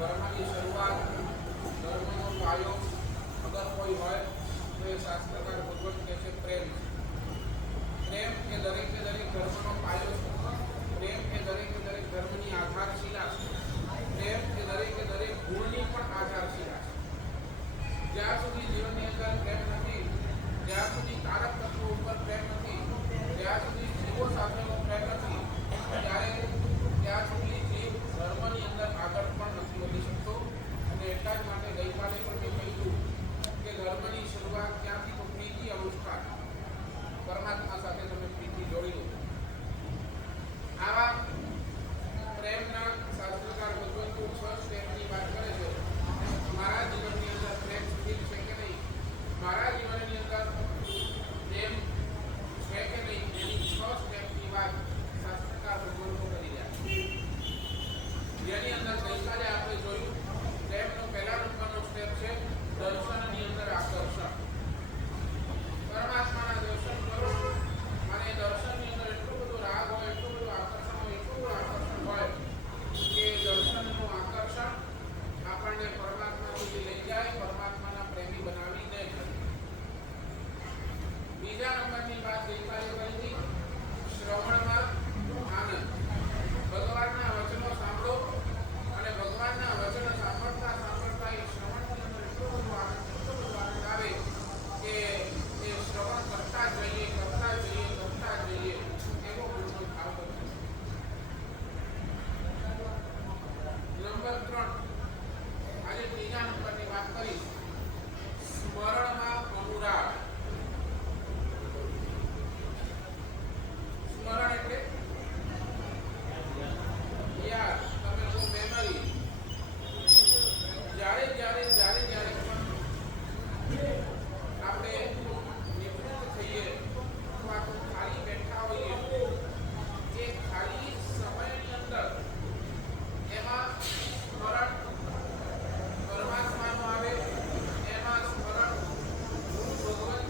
ધર્મની શરૂઆત, ધર્મનો પાયો અગર કોઈ હોય તો એ શાસ્ત્રકાર ભગવત કહે છે પ્રેમ. પ્રેમ એ દરેકે દરેક ધર્મનો પાયો છે. પ્રેમ એ દરેકે દરેક ધર્મની આધારશિલા છે. પ્રેમ એ દરેકે દરેક ગુણની પણ આધારશિલા છે. જ્યાં સુધી જીવનની અંદર પ્રેમ નથી, જ્યાં સુધી કારક તત્વો ઉપર પ્રેમ નથી, જ્યાં સુધી જીવો સાથેનો પ્રેમ નથી, ત્યાં સુધી જીવ ધર્મની અંદર આગળ પણ નથી વધી શકતો. અને એટલા જ માટે ગઈકાલે પણ મેં કહ્યું કે ધર્મની શરૂઆત ક્યાંથી તો પ્રીતિ અનુષ્ઠાન, પરમાત્મા સાથે તમે પ્રીતિ જોડી દો. આવા પ્રેમના શાસ્ત્રકાર ભગવંતુ 6 સ્ટેપની વાત કરે છે. મારા જીવનની અંદર પ્રેમ સ્થિર છે કે નહીં, મારા જીવનની અંદર પ્રેમ છે કે નહીં, એની 6 સ્ટેપની વાત શાસ્ત્રકાર ભગવંતુ કરી રહ્યા છે. જેની અંદર ગઈકાલે આપણે જોયું પ્રેમનો પહેલા નંબરનો સ્ટેપ છે દર્શનની અંદર આકર્ષણ. પરમાત્માના દર્શન કરો અને દર્શનની અંદર એટલો બધો રાગ હોય, એટલો બધો આકર્ષણ હોય, એટલું બધું આકર્ષણ હોય કે દર્શનનું આકર્ષણ આપણને પરમાત્મા સુધી લઈ જાય, પરમાત્માના પ્રેમી બનાવી દે. બીજા નંબરની વાત ગઈકાલે કરી હતી શ્રવણમાં આનંદ. ભગવાનના વચનો સાંભળો અને ભગવાનના વચનો સાંભળતા સાંભળતા એ શ્રવણની અંદર એટલો બધો આનંદ આવે કે એ શ્રવણ કરતા જઈએ એવો ગુણનો ભાવ બને. નંબર 3, આજે ત્રીજા નંબરની વાત કરીશ સ્મરણમાં અનુરાગ. સ્મરણ એટલે યાદ, તમે જો મેમરી. જ્યારે પણ આપણે નિવૃત્ત થઈએ અથવા તો ખાલી બેઠા હોઈએ, એ ખાલી સમયની અંદર એમાં સ્મરણ પરમાત્માનું આવે, એમાં સ્મરણ ગુરુ ભગવંત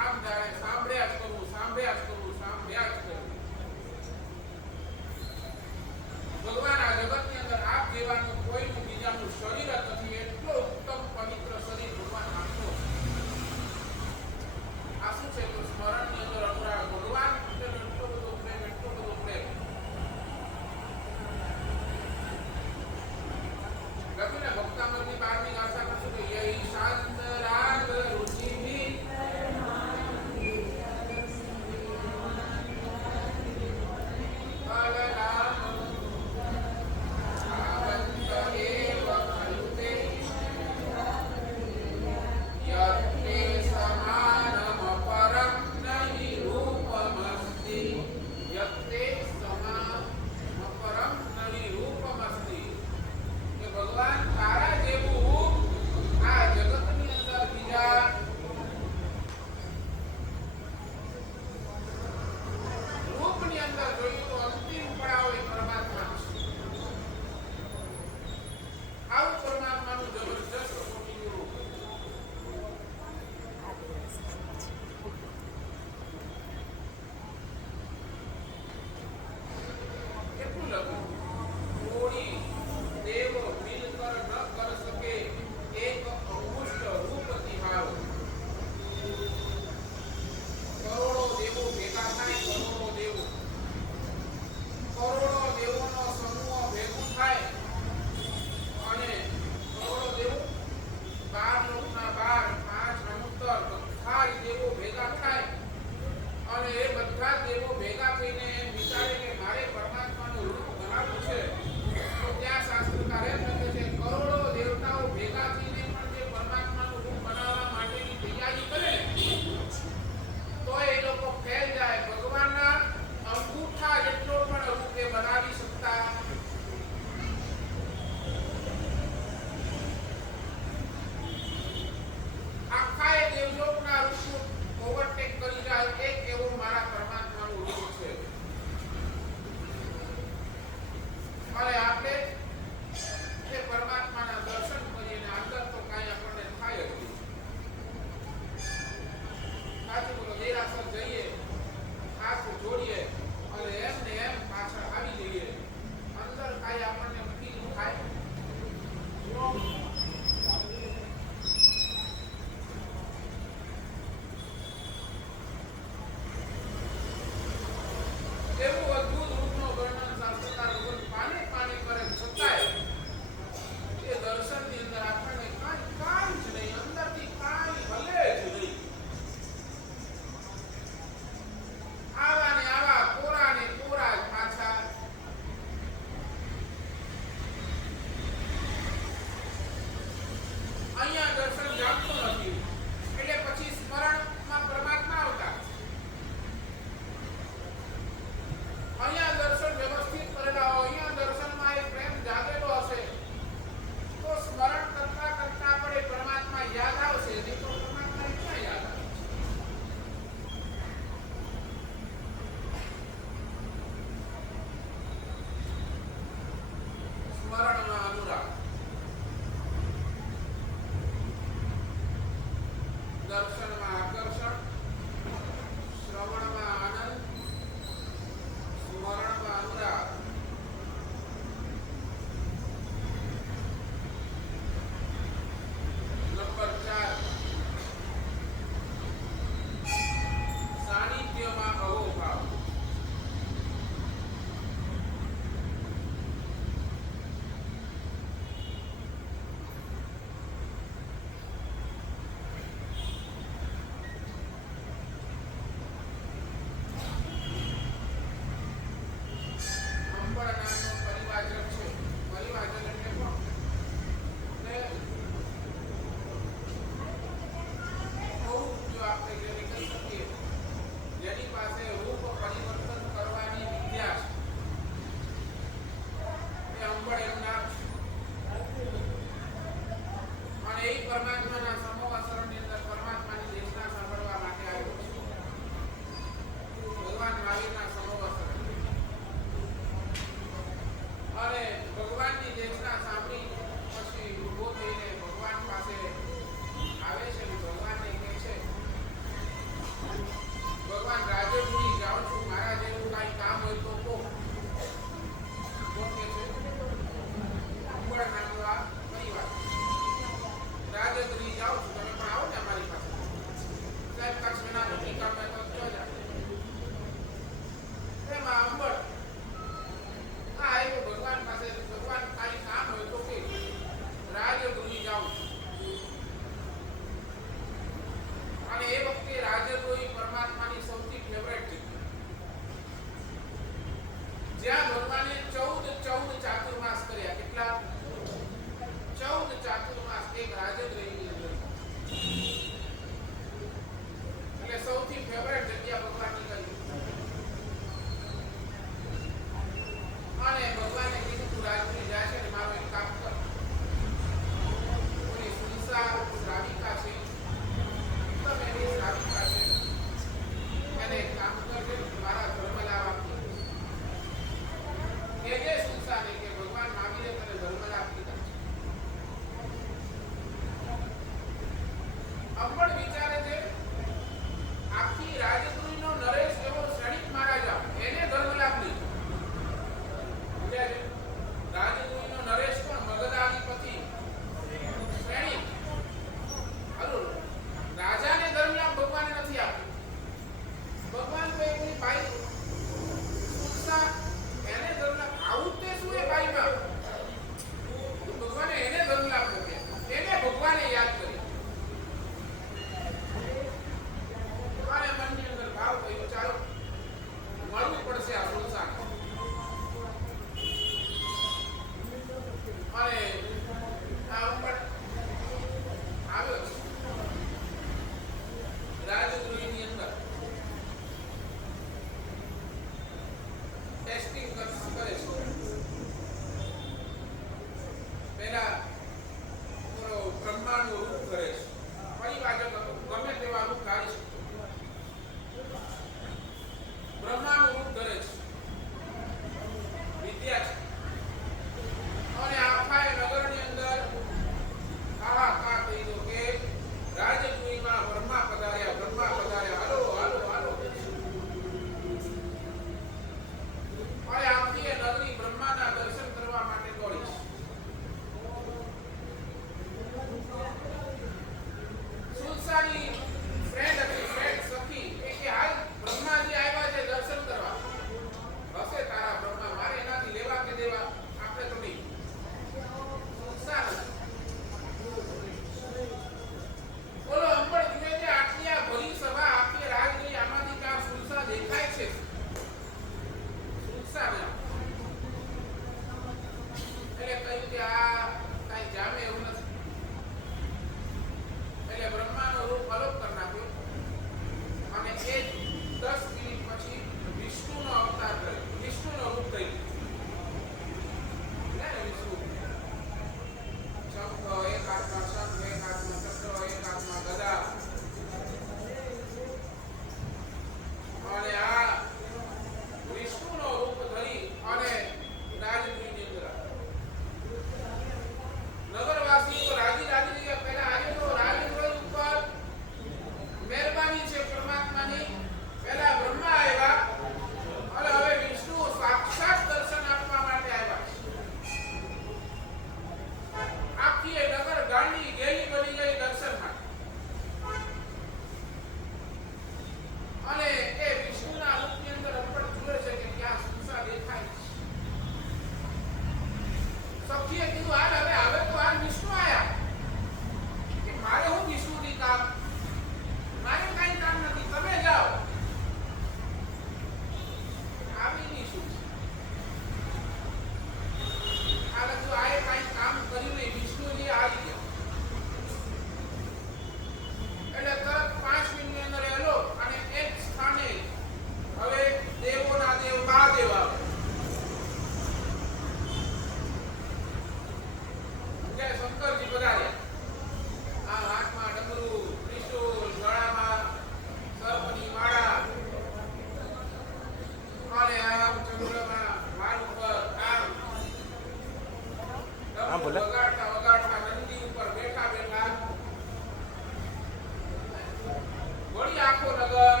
આખો નગર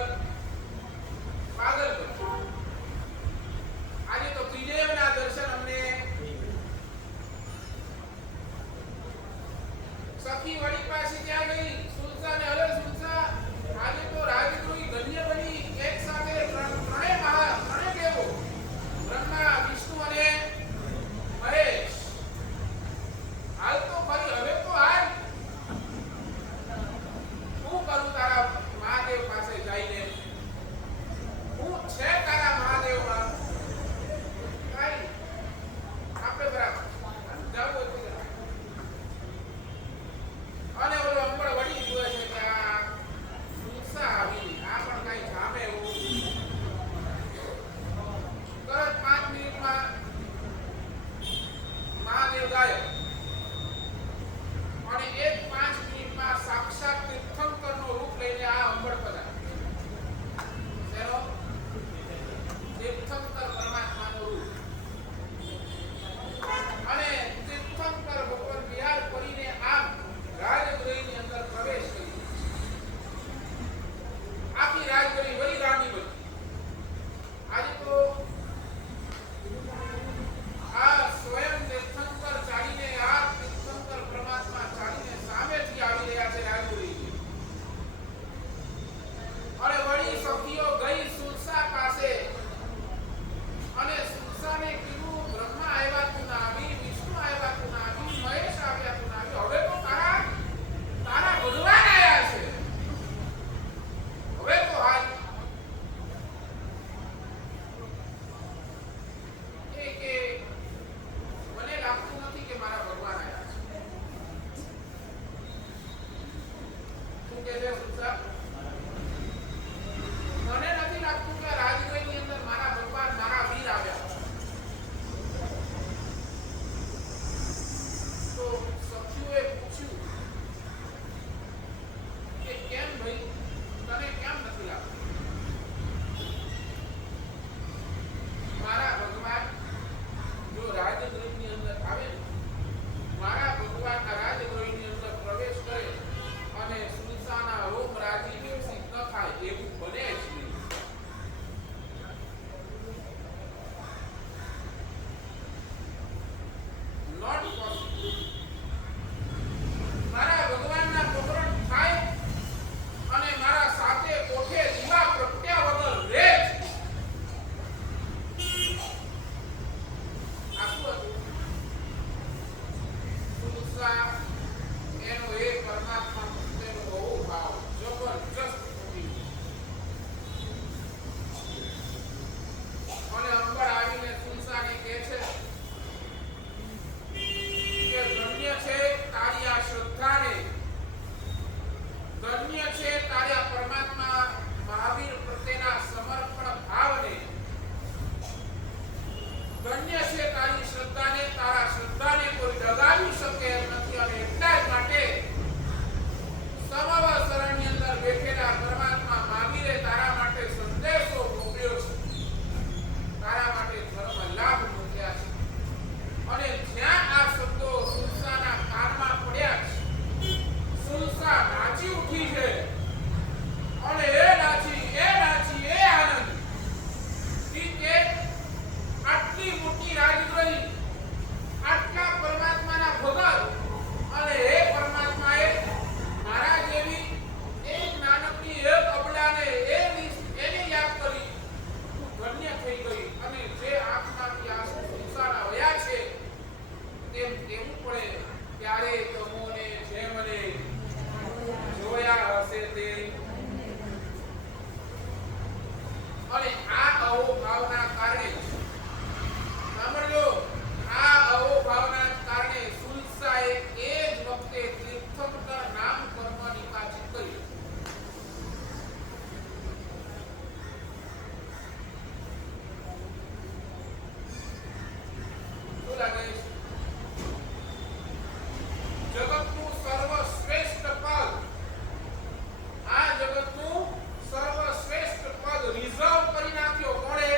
પાગલ બન્યો. આજે તો ત્રિદેવના દર્શન અમને સખી વળી પાસે ત્યાં ગઈ સુલસા ને અરે સુલસા આજે તો રાજગૃહી ધન્ય બની એક સાથે ત્રણે દેવો બ્રહ્મા વિષ્ણુ અને મહેશ હાલ તો ફરી હવે તો હાલ શું કરું તારા મહાદેવ પાસે જઈને હું છે તારા મહાદેવમાં કઈ આપણે બરાબર જાવું હતું અને ઓલો અંબળ વળી જોયે છે કે આ સુલસા આવી આ પણ કઈ જામે એવું તરત 5 મિનિટમાં મહાદેવ ગાયબ અને એક 5 મિનિટમાં સાક્ષાત તીર્થંકરનો રૂપ લઈને આ અંબળ પધાર્યા. તેનો તીર્થંકર પરમાત્માનો રૂપ અને તીર્થંકર ભગવાન વિહાર કરીને આમ રાજગૃહની અંદર પ્રવેશ કર્યો. આખી રાજગૃહ વળી રાણી બની. આજે તો આ સ્વયં તીર્થંકર ચાલીને આ તીર્થંકર પરમાત્મા ચાલીને સામેથી આવી રહ્યા છે રાજગૃહની. અને વળી સખીઓ ગઈ સુલસા પાસે અને સુલસાને કીધું બ્રહ્મા આવ્યા તું ના આવી, વિષ્ણુ આવ્યા તું ના આવી, મહેશ આવ્યા તું ના આવી, હવે તો તારા ભગવાન આવ્યા છે. હવે તો હાલ કે મને લાગતું નથી કે મારા ભગવાન આવ્યા છે. શું કહે છે સુલસા? મને નથી લાગતું કે રાજગૃહની અંદર મારા ભગવાન મારા વીર આવ્યા. તો સખીઓએ પૂછ્યું કે કેમ ભાઈ તને કેમ નથી લાગતું? મારા ભગવાન જો રાજગૃહની અંદર આવે ને મારા ભગવાન આ રાજગૃહની અંદર પ્રવેશ કરે અને સુલસાના રોમ રાજી વિકસિત ન થાય એવું બને જ નહીં. Not possible. મારા ભગવાનના પ્રકરણ થાય અને મારા સાથે કોઠે દીવા પ્રગટ્યા વગર રહે જ. આ શું હતું? સુલસા એનો એ પરમાત્મા પ્રત્યેનો બહુ ભાવ જબરજસ્ત હતી. અને અંબર આવીને સુલસાને કહે છે કે ધન્ય છે તારી આ શ્રદ્ધાને, ધન્ય છે તારા પરમાત્મા મહાવીર પ્રત્યેના સમર્પણ ભાવને, ધન્ય છે તારી શ્રદ્ધાને, તારા શ્રદ્ધાને કોઈ દગાવી શકે એમ નથી. અને એટલા જ માટે સમવ શરણની અંદર બેઠેલા પરમાત્મા મહાવીરે તારા માટે સંદેશો મોકલ્યો છે, તારા માટે ધર્મ લાભ મોકલ્યા છે. અને જ્યાં આ શબ્દો સુલસાના કાનમાં પડ્યા છે સુલસા નાચી ઉઠી છે. અને એ નાચી એ આનંદ કે આટલી મોટી રાજગૃહી, આટલા પરમાત્માના ભગત અને એ પરમાત્માએ મારા જેવી એક નાનકડી એક અબલાને એને યાદ કરી. તું ધન્ય થઈ ગઈ. અને જે આંખમાંથી આંસુ સુલસાના વયા છે તેમ કેવું પડે ત્યારે તમોને જે મને જોયા હશે તે. અને આ અહોભાવના કારણે સાંભળજો, આ અહોભાવના કારણે સુલસાએ એ જ વખતે તીર્થંકર નામ કર્મ નિપાચિત કર્યું. શું લાગે છે? જગતનું સર્વશ્રેષ્ઠ પદ, આ જગતનું સર્વશ્રેષ્ઠ પદ રિઝર્વ કરી નાખ્યો કોણે?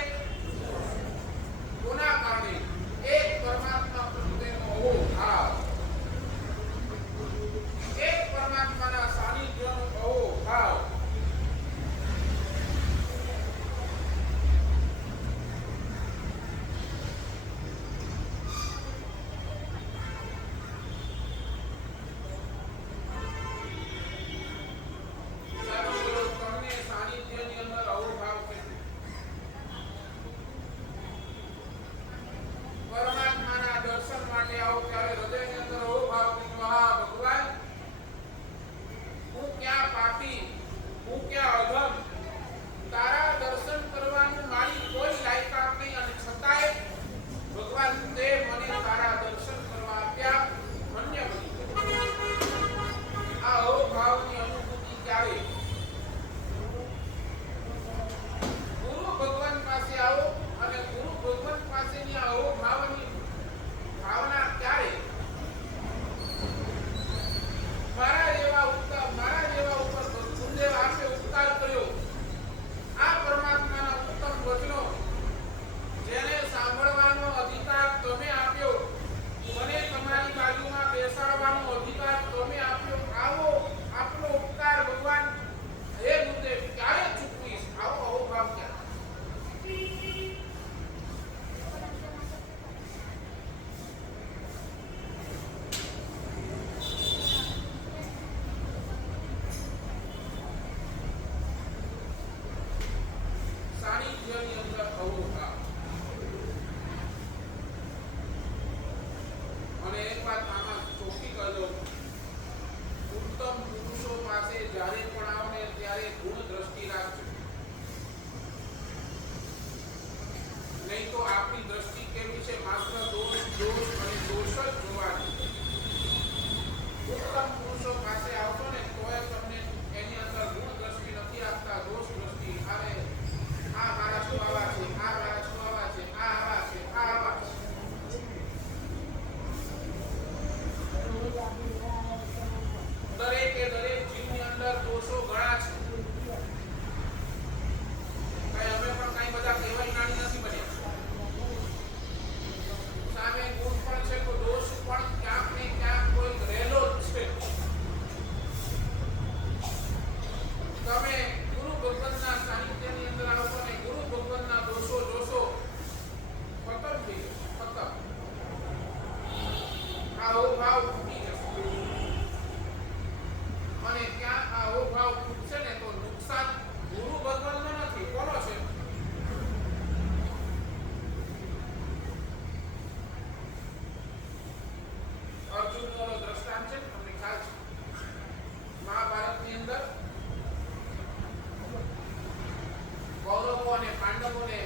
અને પાંડવોને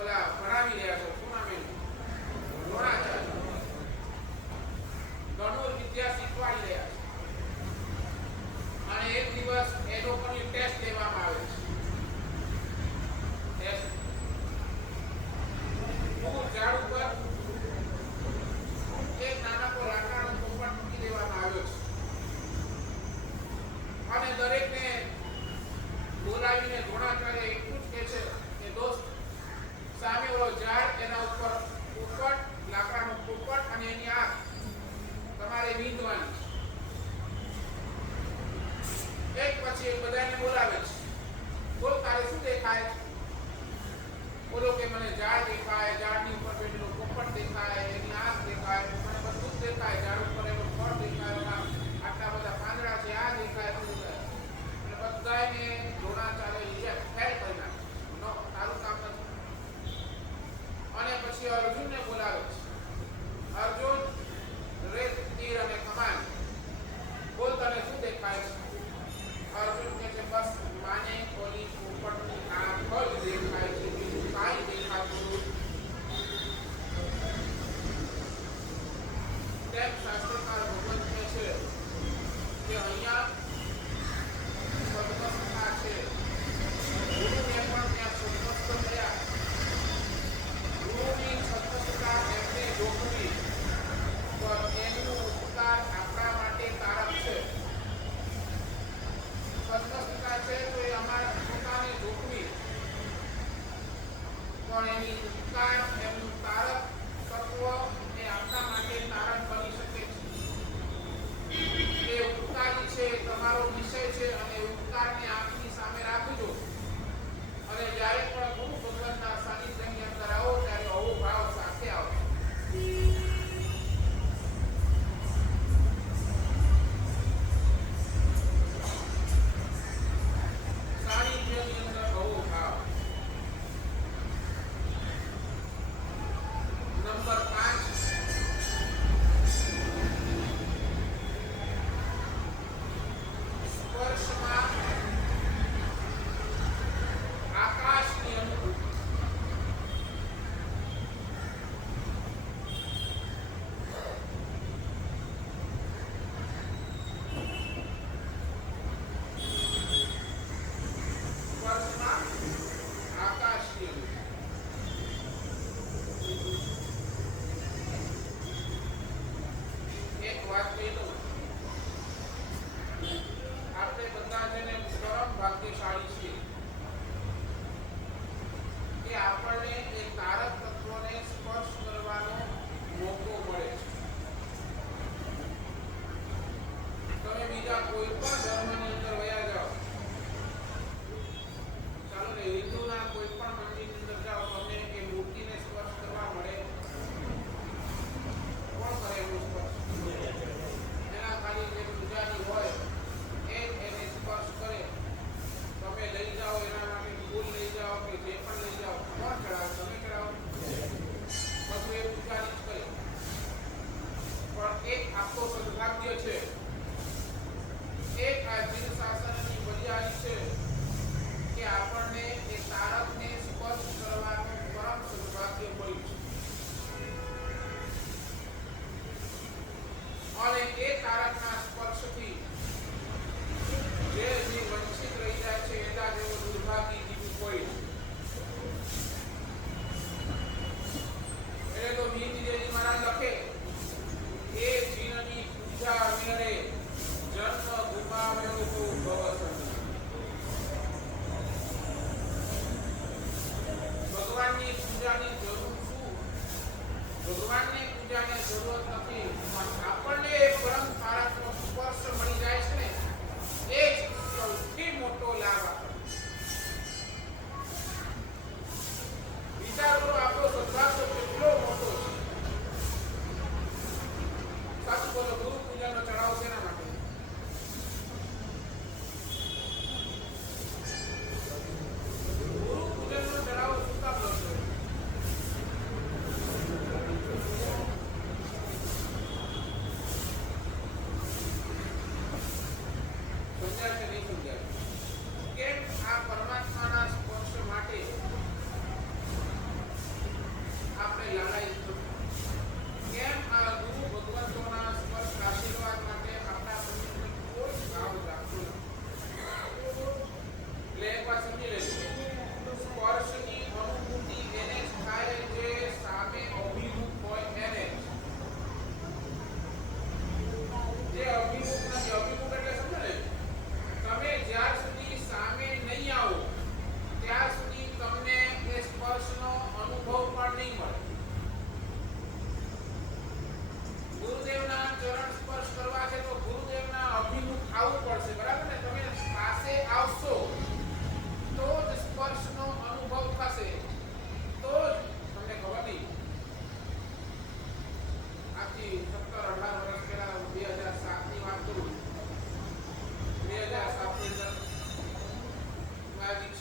ઓલા ભણાવી રહ્યા છો. શું નામ એનું? દ્રોણાચાર્ય. ધનુર વિદ્યા શીખવાડી રહ્યા છે. અને એક દિવસ એ લોકોની ટેસ્ટ લેવામાં આવે છે. ટેસ્ટ દૂર ઝાડ ઉપર એક નાનકડો લાકડાનો પોપટ મૂકી દેવામાં આવ્યો છે. અને દરેકને બોલાવીને દ્રોણાચાર્ય એટલું જ કહે છે કે દોસ્ત, સામે ઓલો ઝાડ, એના ઉપર પોપટ, લાકડાનો પોપટ અને એની આંખ તમારે વીંધવાની છે. એક પછી એક બધાને બોલાવે છે. બોલ, તારે શું દેખાય? બોલો કે મને ઝાડ દેખાય, ઝાડની ઉપર બેઠેલો પોપટ દેખાય, એની આંખ દેખાય, મને બધું જ દેખાય, ઝાડ ઉપર એનો ફળ દેખાય, આટલા બધા પાંદડા છે, આ દેખાય, બધું દેખાય. અને બધાને દ્રોણાચાર્ય ફેલ કરી નાખે. નો, તારું કામ નથી. અને પછી અર્જુનને બોલાવે છે. અર્જુન, રેત, તીર અને કમાન, બોલ તને શું દેખાય છે? અર્જુન કહે છે, બસ માને ઓલી પોપટની આંખ જ દેખાય છે, બીજું કાંઈ દેખાતું નથી. તેમ શાસ્ત્રકાર ભગવંત કહે છે કે અહીંયા સદમસ્તતા છે. ગુરુને પણ ત્યાં સદમસ્ત થયા. ગુરુની સદમસ્તતા એમને જોખમી, પણ એમનું ઉપકાર આપણા માટે તારક છે. સદમસ્તતા છે તો એ અમારા પોતાને જોખમી, પણ એની ઉપકાર, એમનું તારક તત્વ એ આપણા માટે તારક બની શકે છે. એ ઉપકારી છે, તમારો વિષય છે, અને ઉપકારને આંખની સામે રાખજો. અને જ્યારે પણ ગુરુ ભગવાનના સાનિધ્યની અંદર આવો ત્યારે આવો ભાવ સાથે આવો. સાનિધ્યની અંદર આવો ભાવ. નંબર 5, સ્પર્શમાં આકાશની અનુભૂતિ. સ્પર્શમાં આકાશની અનુભૂતિ. એક વાત કહી દઉં, આપણે બધા જેને પરમ ભાગ્યશાળી છીએ કે આપણને એ તારક તત્વને સ્પર્શ કરવાનો મોકો મળે છે. તમે બીજા કોઈ પણ ધર્મની અંદર વયા જાઓ, ચાલો ને હિન્દુના કોઈ પણ મંદિરની અંદર જાઓ, તમને એ મૂર્તિને સ્પર્શ કરવા મળે. કોણ કરે એનું સ્પર્શ? એના ખાલી જે પૂજારી હોય એ એને સ્પર્શ કરે. તમે લઈ જાઓ, એના માટે ફૂલ લઈ જાઓ કે જે પણ લઈ જાઓ, કોણ ચડાવે? તમે ચડાવો. બધું એ પૂજારી જ કરે. પણ એક આખો સદભાગ્ય છે, એક આ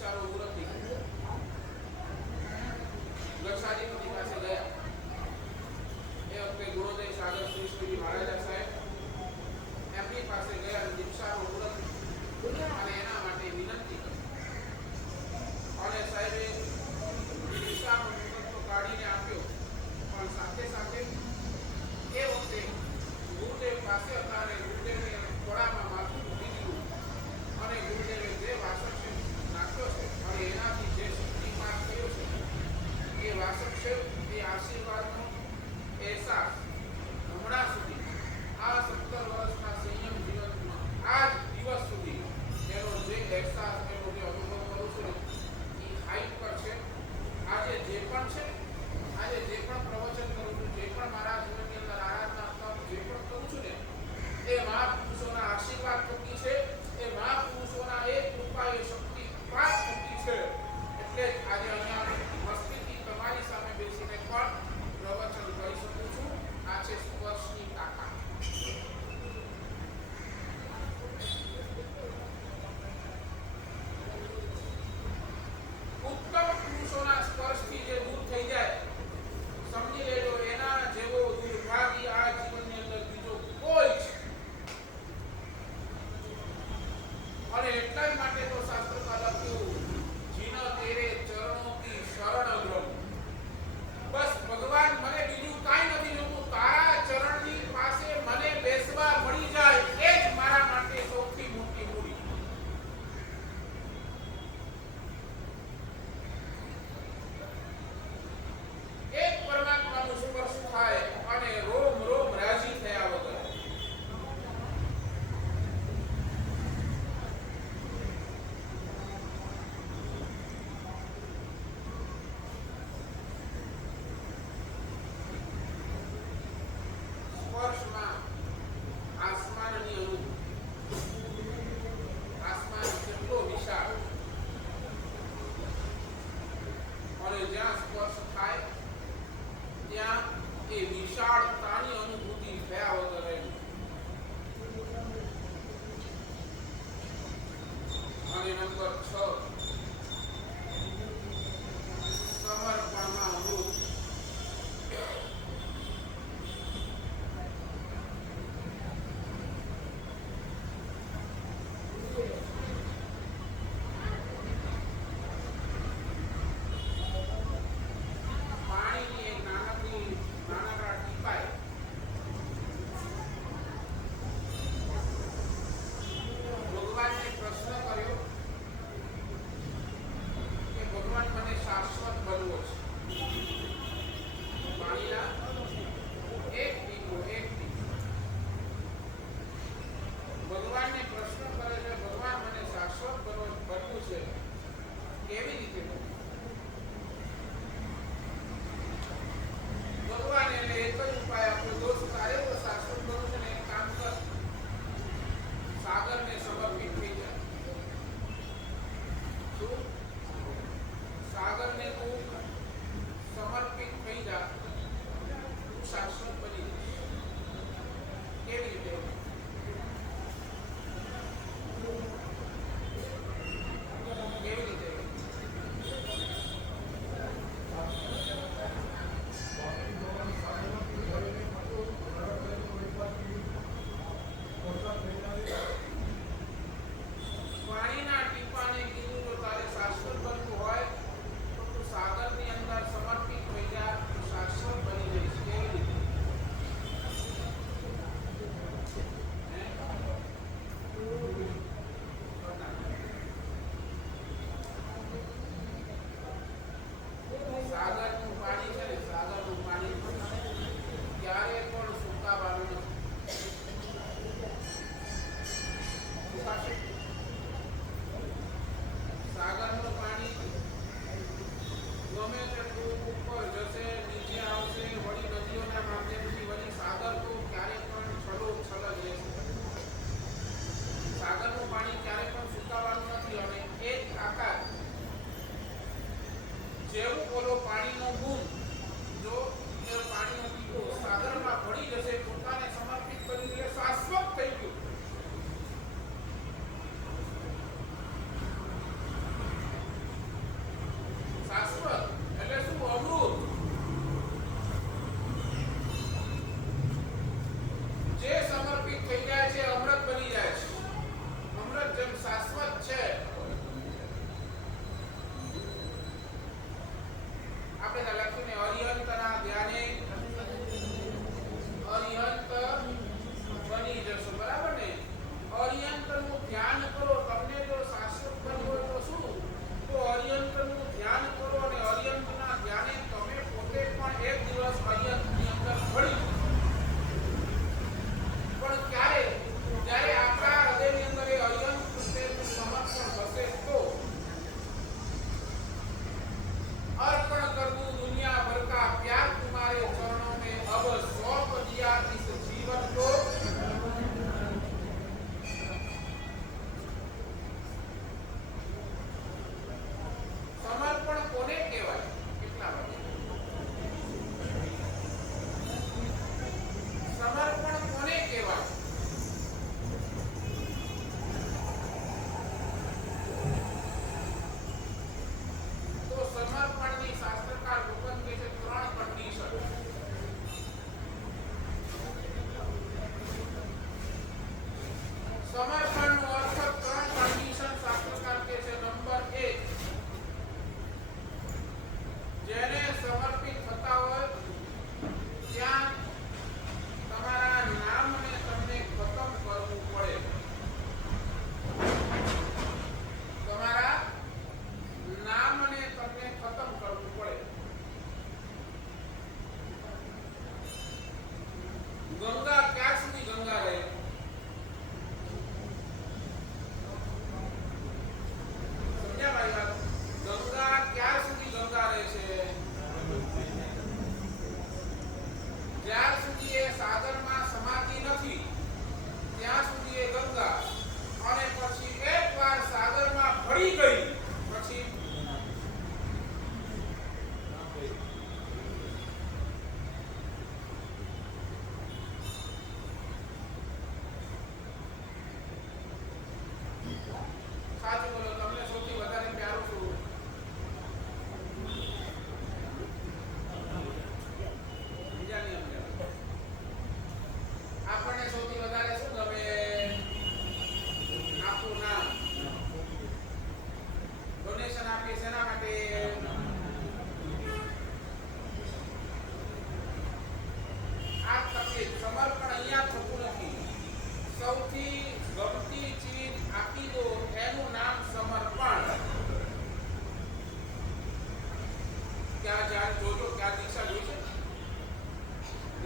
દીક્ષાનો મુહૂર્ત નીકળ્યો. લક્ષાધિપતિ પાસે ગયા. એ વખતે ગુરુદેવ સાગર શ્રી મહારાજા સાહેબ એમની પાસે ગયા અને દીક્ષાનો મુહૂર્ત અને એના માટે વિનંતી કરી. અને સાહેબે દીક્ષાનો મુહૂર્ત તો કાઢીને આપ્યો, પણ સાથે સાથે એ વખતે ગુરુદેવ પાસે હતા અને ગુરુદેવને ખોળામાં માથું મૂકી દીધું અને ગુરુદેવે જે વાસક્ષેપ નાખ્યો છે અને એનાથી જે શક્તિપાત થયો છે એ વાસક્ષેપ એ આશીર્વાદનો અહેસાસ હમણાં સુધી આ 17 વર્ષના સંયમ જીવનમાં આજ દિવસ સુધી એનો જે અહેસાસ એનો જે અનુભવ કરું છું ને એ હાઈટ પર છે. આજે જે પણ છે, આજે જે પણ પ્રવચન કરું છું, જે પણ મારા જીવનની અંદર આરાધના અથવા જે પણ કરું છું ને એ મહાપુરુષોના આશીર્વાદ થકી છે, એ મહાપુરુષોના એ કૃપા એ શક્તિ પાત થકી છે. એટલે જ આજે અહીંયા મસ્તીથી તમારી સામે બેસીને પણ પ્રવચન કરી શકું છું. આ છે સ્પર્શની તાકાત. ઉત્તમ પુરુષોના સ્પર્શથી જે દૂર થઈ જાય, સમજી લેજો એના જેવો દુર્ભાગ્ય આ જીવનની અંદર બીજો કોઈ છે. અને એટલા જ માટે તો શાસ્ત્રમાં લખ્યું જીન તેરે ચરણો કી શરણ ગ્રહ. બસ ભગવાન મને બીજું કાંઈ નથી જોતું, તારા ચરણની પાસે મને બેસવા મળી જાય એ જ મારા માટે સૌથી મોટી મૂડી. એક પરમાત્માનો સ્પર્શ થાય અને રોમ રોમ રાજી થયા વગર સ્પર્શમાં આસમાનની અનુભૂતિ. આસમાન કેટલો વિશાળ અને જ્યાં સ્પર્શ થાય ત્યાં એ વિશાળતાની અનુભૂતિ થયા વગર રહેલી. અને નંબર 6 સમર્પણમાં અમૃત. પાણીની એક નાનકડા ટીપાએ ભગવાનને પ્રશ્ન કર્યો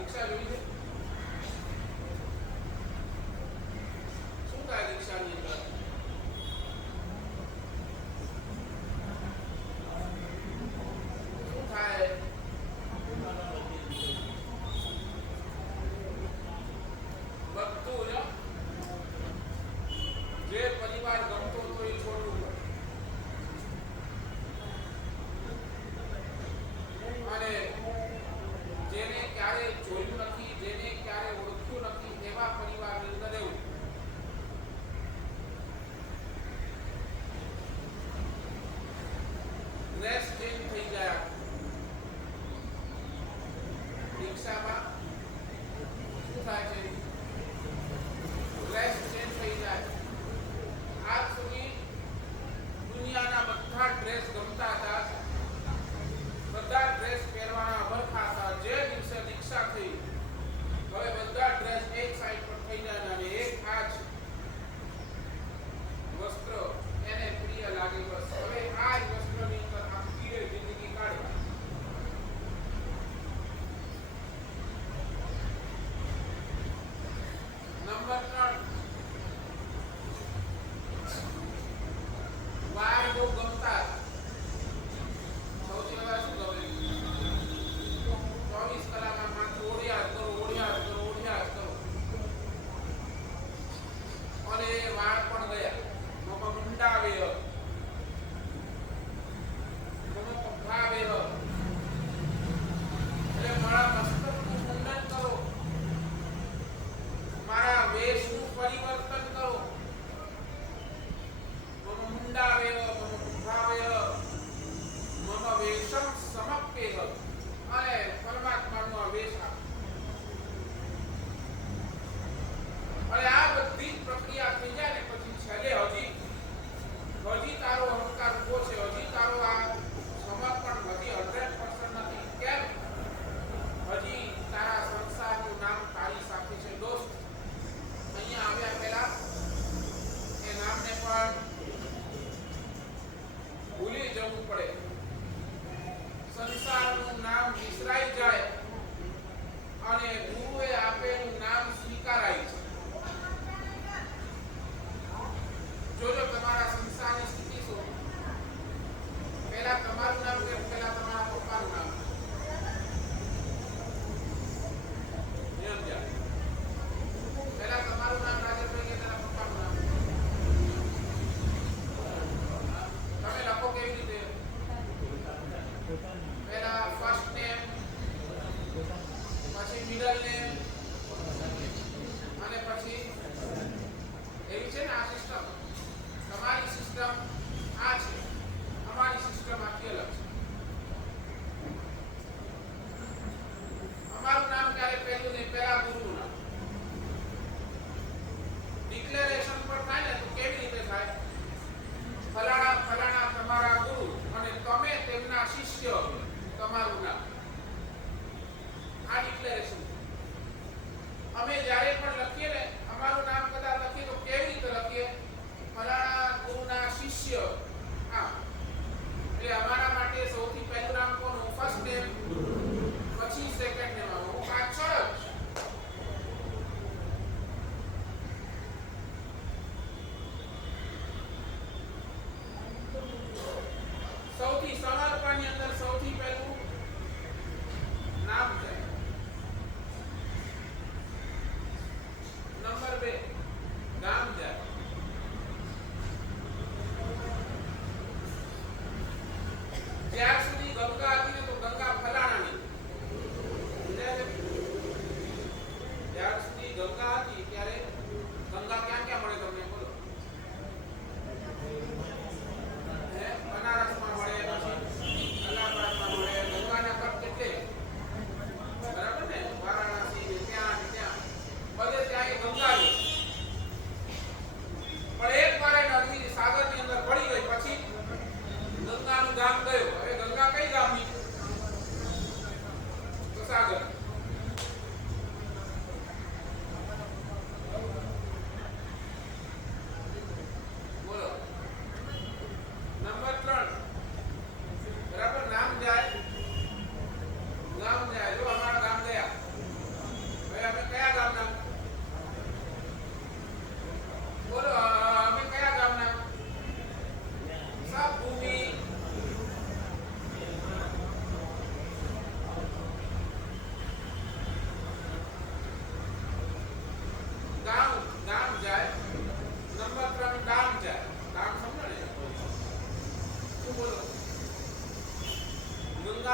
રિક્ષા જોઈ છે? શું થાય રિક્ષાની અંદર? શું થાય? બધું જે પરિવાર ગમતો હતો એ છોડવું પડે. અને જેને ક્યારે જોયું નથી, જેને ક્યારે ઓળખ્યું નથી, એવા પરિવારની અંદર રહેવું. ડ્રેસ ચેન્જ થઈ જાય રિક્ષામાં. શું થાય છે? ડ્રેસ ચેન્જ થઈ જાય. આજ સુધી દુનિયાના બધા ડ્રેસ ગમતા હતા, બધા ડ્રેસ પહેરવાના અભરખા હતા. જે દિવસે રિક્ષા થઈ, હવે બધા ડ્રેસ એક સાઈડ પર થઈ જાય અને એક આ જ વસ્ત્ર એને પ્રિય લાગે. બસ હવે આ જ વસ્ત્રની અંદર આખી જિંદગી કાઢે. નંબર 3, વાળ બહુ ગમતા. સૌથી વધારે શું ગમે? 24 કલાકમાં માત્ર ઓઢ્યા જ કરો, ઓઢ્યા જ કરો, ઓઢ્યા જ કરો. અને વાળ પણ ગયા. મમ્મા મુંડા વેહ, મમ્મા પંખા વેહ. એટલે મારા મસ્તકનું મુંડન કરો, મારા વેશનું પરિવર્તન કરો. મમ મુંડા વેહ, મમ પંખા વેહ, મમ વેશમ સમપ્યેહ. અને પરમાત્માનો આ વેશ આપ. અને આ બધી જ પ્રક્રિયા થઈ જાય ને પછી છેલ્લે હજી તારો અહંકાર ઉભો છે, હજી તારો આ સમર્પણ હજી 100% નથી. કેમ? હજી તારા સંસારનું નામ તારી સાથે છે. દોસ્ત, અહીંયા આવ્યા પહેલા એ નામને પણ ભૂલી જવું પડે. સંસારનું નામ વિસરાઈ જાય અને ગુરુએ આપેલું નામ સ્વીકારાય છે. જોજો તમારા સંસારની સ્થિતિ શું. પહેલા તમારું નામ કે પહેલા તમારા પપ્પાનું નામ? પહેલા તમારું નામ રાજેશભાઈ કે તેના પપ્પાનું નામ? તમે લખો કેવી રીતે? પહેલા ફર્સ્ટ નેમ, પછી મિડલ નેમ,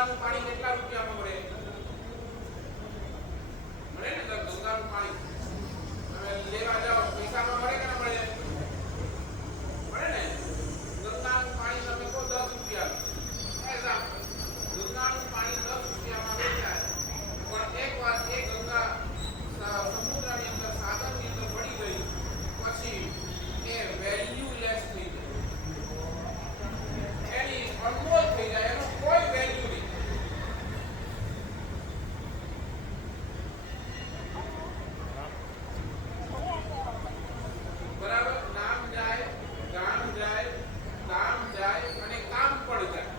ગંગાનું પાણી કેટલા રૂપિયામાં મળે? મળે ને? તો ગંગાનું પાણી તમે લેવા જાઓ પૈસામાં મળે કે ના મળે? મળે ને? ગંગાનું પાણી તમે કહો 10 રૂપિયા, ગંગાનું પાણી 10 રૂપિયામાં વેચાય, પણ એક વાર એ ગંગા સમુદ્રની અંદર સાગરની અંદર પડી ગઈ પછી એ વેલ્યુલેસ થઈ જાય, એની અનમોલ થઈ જાય, એનો કોઈ વેલ્યુ નહીં. બરાબર? નામ જાય, ગામ જાય, કામ જાય અને કામ પણ જાય.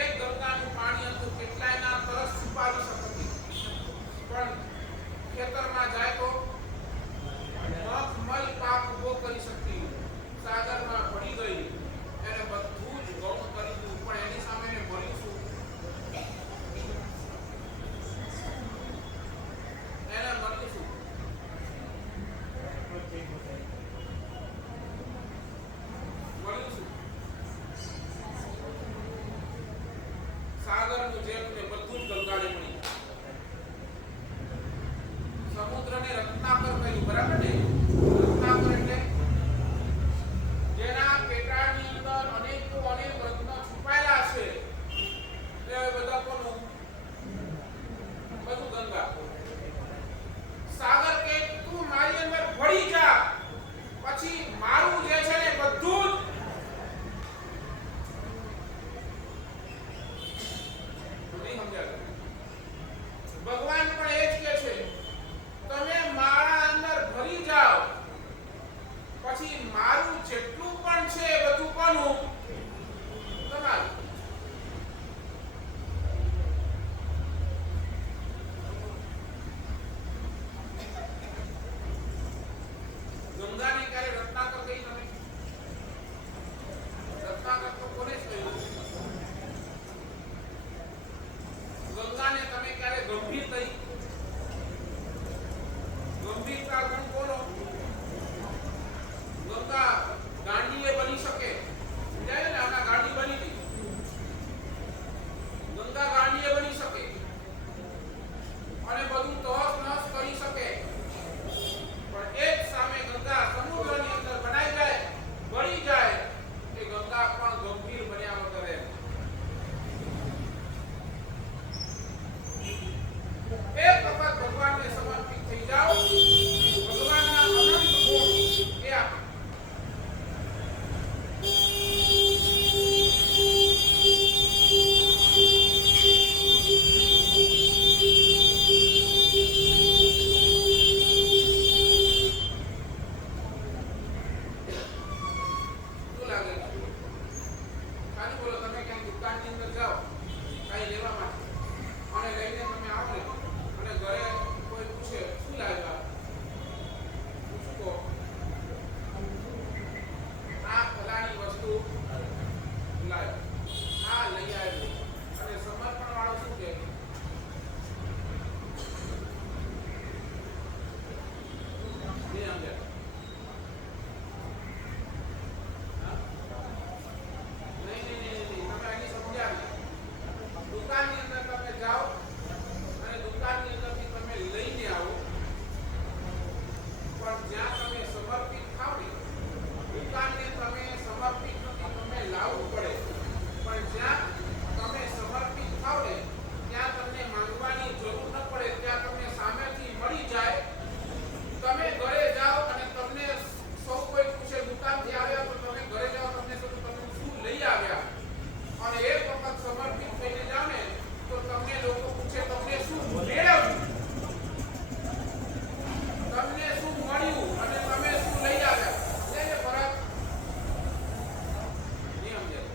એ ગંગાનું પાણી હતું કેટલાયના તરસ છુપાવી શકતી, પણ ખેતરમાં જાય તો મખમલ પાક ઉભો કરી શકતી. સાગરમાં પડી ગઈ, એને બધું જ ગૌણ કરી દીધું, પણ એની સામે એને મળ્યું શું? એને મળ્યું શું? મળ્યું શું? સાગરનું જેવું ને બધું જ ગંગાને મળી. સમુદ્રને રત્નાકર કહ્યું, બરાબર ને? રત્નાકર એટલે જેના પેટાળની અંદર અનેક રત્નો છુપાયેલા છે. એ બધા કોનું? બધું ગંગા. સાગર કે તું મારી અંદર ભળી જા, પછી મારું જે છે ને બધું ભગવાન પણ એ જ કહે છે, તમે મારા અંદર ભરી જાઓ, પછી મારું જેટલું પણ છે બધું કોનું? તમારું. ગંગાને ક્યારે રત્નાકર કહી તમે? રત્નાકર તો કોને જ કહ્યું? ગંગાને તમે ક્યારે ગંભીર કહી? ગંભીરતા ગુણ કોનો? ગંગા ગાંડીએ બની શકે, સમજાય ને? આના ગાંડી બની હતી, ગંગા ગાંડીએ બની શકે અને બધું તહસ નહસ કરી શકે, પણ એક સામે ગંગા સમુદ્રની અંદર બનાઈ જાય, બળી જાય, એ ગંગા પણ ગંભીર બન્યા વગર રહે. એક વખત ભગવાનને સમર્પિત થઈ જાઓ, ભગવાનના અનંત ગુણ એ આપે. શું લાગે છે? ખાલી બોલો. તમે ક્યાંક દુકાનની અંદર જાઓ કાંઈ લેવા માટે અને લઈને તમે આવો ને, અને ઘરે કોઈ પૂછે શું લાવ્યા, પૂછો આ ફલાણી વસ્તુ લાવ્યો, આ લઈ આવ્યો, અને સમર્પણ વાળો શું કહે? નહીં સમજ્યા? દુકાનની અંદર તમે જાઓ અને દુકાનની અંદરથી તમે લઈને આવો, પણ જ્યાં તમે સમર્પિત થાવ ને, દુકાનને તમે સમર્પિત નથી, તમે લાવવું પડે, પણ જ્યાં તમે સમર્પિત થાવ ને ત્યાં તમને માંગવાની જરૂર ન પડે, ત્યાં તમને સામેથી મળી જાય. તમે ઘરે જાઓ અને તમને સૌ કોઈ પૂછે દુકાનથી આવ્યા, તો તમે ઘરે જાઓ, તમને તમે શું લઈ આવ્યા, અને એક વખત સમર્પિત થઈને જાઓ ને તો તમને લોકો પૂછે તમને શું મેળવ્યું, તમને શું મળ્યું અને તમે શું લઈ આવ્યા. સમજાય છે ફરક? નહીં સમજાય?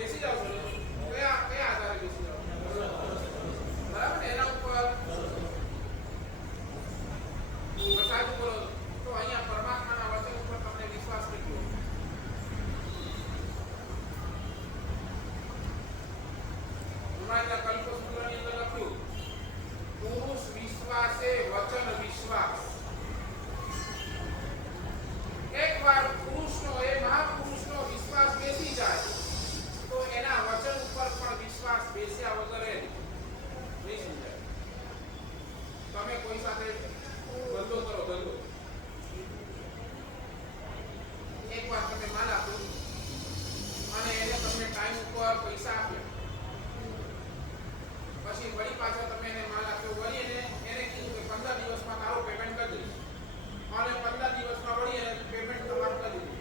બેસી જાઓ છો કયા કયા આધારે બેસી જાઓ બરાબર ને એના ઉપર સાચું બોલો તો અહીંયા પરમાત્માના વચન ઉપર તમને વિશ્વાસ કેટલો તમારા કલ્પસૂત્રની અંદર લખ્યું પુરુષ વિશ્વાસે વચન વિશ્વાસ એકવાર પુરુષનો એ મહાપુરુષનો વિશ્વાસ બેસી જાય તો એના વચન ઉપર પણ વિશ્વાસ બેસ્યા વગર નહીં સમજાય તમે કોઈ સાથે ધંધો કરો ધંધો એકવાર તમે માલ આપો અને એને તમને ટાઈમ ઉપર પૈસા આપ્યા પછી વળી પાછા તમે એને માલ આપ્યો વળી એને કીધું કે 15 દિવસમાં તારું પેમેન્ટ કરી દઈશ અને 15 દિવસમાં વળી એને પેમેન્ટ તમારું કરી દીધું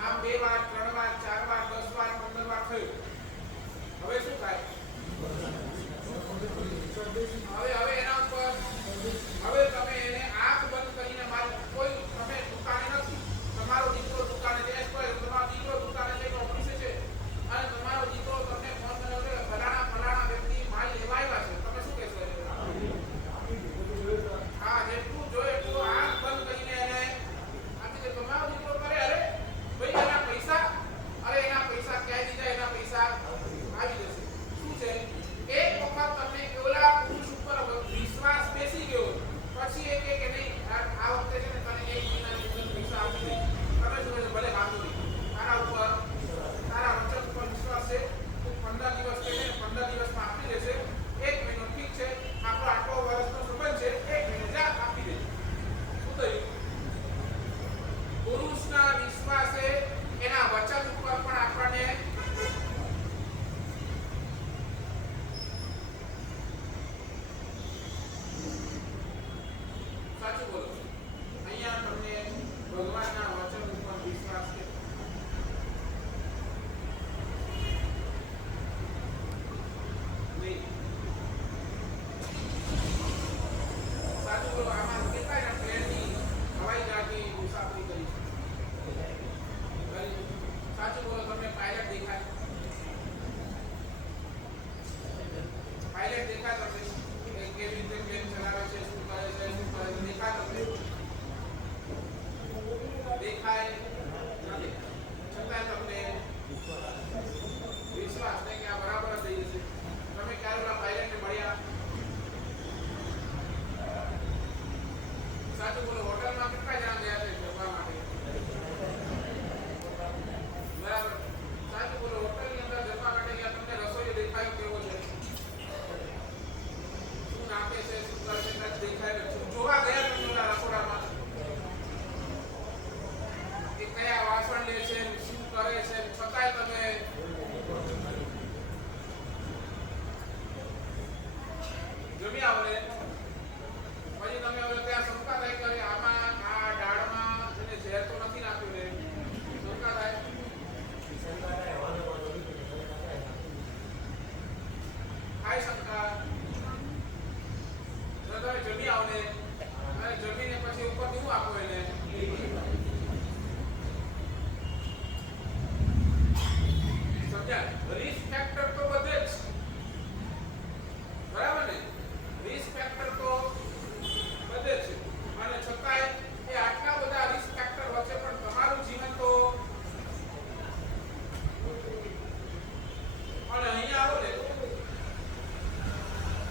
આમ 2 વાર 3 વાર 4 વાર 10 વાર 15 વાર થયું હવે શું થાય હવે એના ઉપર હવે તમે એને આંખ બંધ કરીને માલ કોઈ તમે દુકાને નથી તમારો દીકરો દુકાને જાય છે તમારો દીકરો દુકાને જઈને ઓફિસે છે અને તમારો દીકરો તમને ફોન કર્યો કે ફલાણા વ્યક્તિ માલ લેવા આવ્યા છે તમે શું કહેશો હા જેટલું જોઈએ એટલું આંખ બંધ કરીને એને આપી દે તમારો દીકરો કરે અરે ભાઈ એના પૈસા ક્યાંય દીધા એના પૈસા આવી જશે શું છે એક વખત તમને ઓલા પુરુષ ઉપર વિશ્વાસ બેસી ગયો પછી એ કે નહીં આ વખતે છે ને તને 1 મહિનાની અંદર પૈસા આપી દે તમે શું કહો ભલે વાંધો નહીં તારા વચન ઉપર વિશ્વાસ છે તું 15 દિવસ કહીને 15 દિવસમાં આપી દેશે 1 મહિનો ઠીક છે આપણો આટલો વર્ષનો સંબંધ છે 1 મહિનો જા આપી દે શું થયું પુરુષના વિશ્વાસે એના વચન ઉપર પણ આપણને સાચું બોલો અહીંયા તમને ભગવાનના વચન ઉપર વિશ્વાસ છે નહીં સાચું બોલો આમાં કેટલા ટ્રેનની હવાઈ જહાજની મુસાફરી કરી છે સાચું બોલો તમને પાયલટ દેખાય તમને કેવી રીતે પ્લેન ચલાવે છે શું કરે છે દેખાય તમને દેખાય નથી છતાં તમને વિશ્વાસ છે કે આ બરાબર થઈ જશે તમે ક્યારે ઓલા પાયલટને મળ્યા સાચું બોલો હોટલમાં કેટલા જણા ગયા છે જમવા માટે બરાબર સાચું બોલો હોટલની અંદર જમવા માટે ગયા તમને રસોઈ દેખાયો કેવો છે શું નાખે છે શું કરે છે દેખાય જોવા ગયા તમે ઓલા રસોડામાં કે કયા વાસણ લે છે શું કરે છે છતાંય તમે જમી આવો ને પછી તમે હવે ત્યાં શંકા થાય કે હવે આમાં આ દાળમાં એને ઝેર તો નથી નાખ્યું ને શંકા થાય શંકા તમે જમી આવો ને અને જમીને પછી ઉપર શું આપો એને સમજ્યા રિસ્ક ફેક્ટર તો બધે જ બરાબર ને રિસ્ક ફેક્ટર તો બધે છે અને છતાંય એ આટલા બધા રિસ્ક ફેક્ટર વચ્ચે પણ તમારું જીવન તો અને અહીંયા આવો ને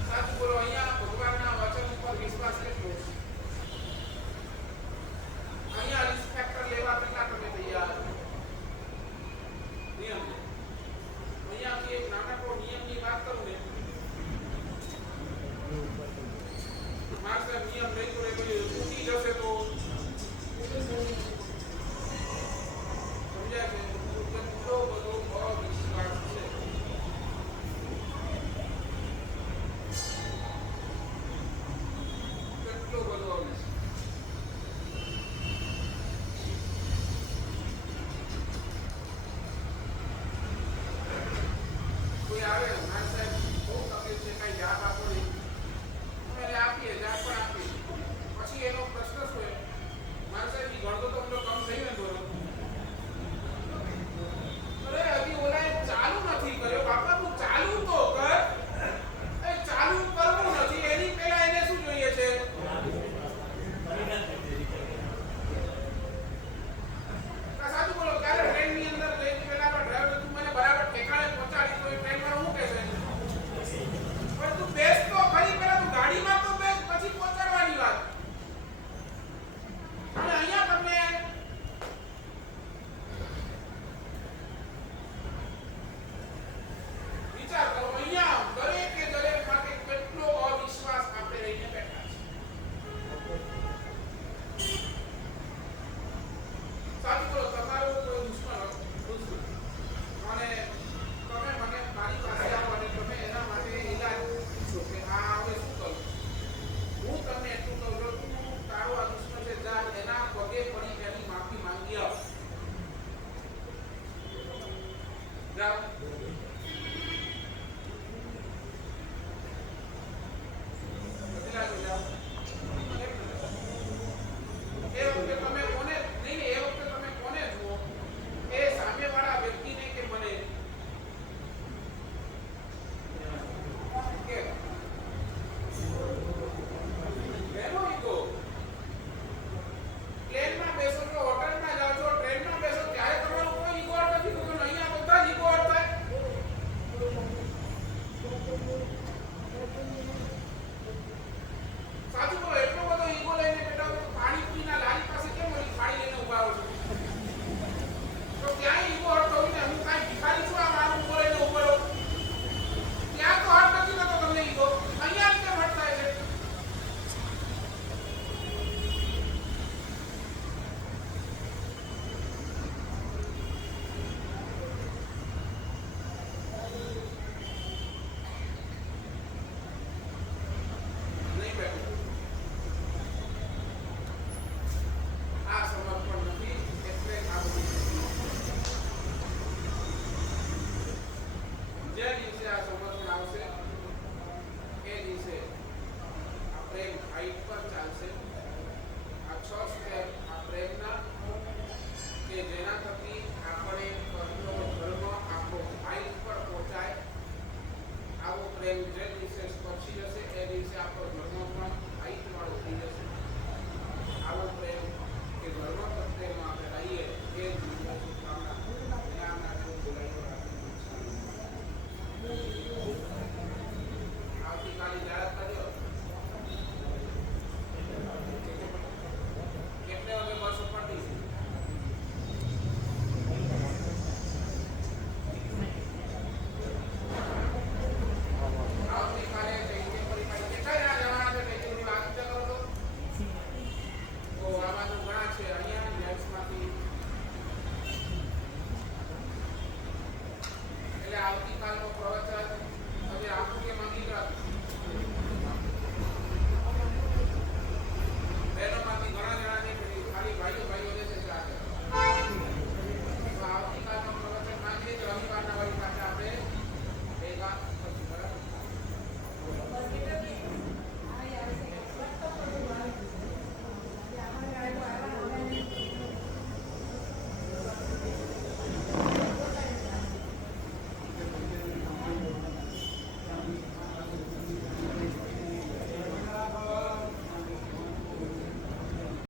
સાચું બોલો અહીંયા ભગવાનના વચન ઉપર વિશ્વાસ કેટલો અહીંયા રિસ્ક ફેક્ટર લેવા કેટલા તમે તૈયાર નિયમ અહીંયાથી એક નાનકડો નિયમની વાત કરું ને મારા નિયમ નહીં તો તૂટી જશે તો સમજાય છે કેટલો બધો અવિશ્વાસ છે કેટલો બધો અવિશ્વાસ કોઈ આવે મારા સાહેબ બહુ તકલીફ છે કઈ જવાબ આપો નહીં આપીએ જવાબ પણ આપીએ પછી એનો પ્રશ્ન શું છે મારા સાહેબ ગણતો તો બધો કમ થઈ ગયો અરે હજી ઓલા ચાલુ નથી જાઓ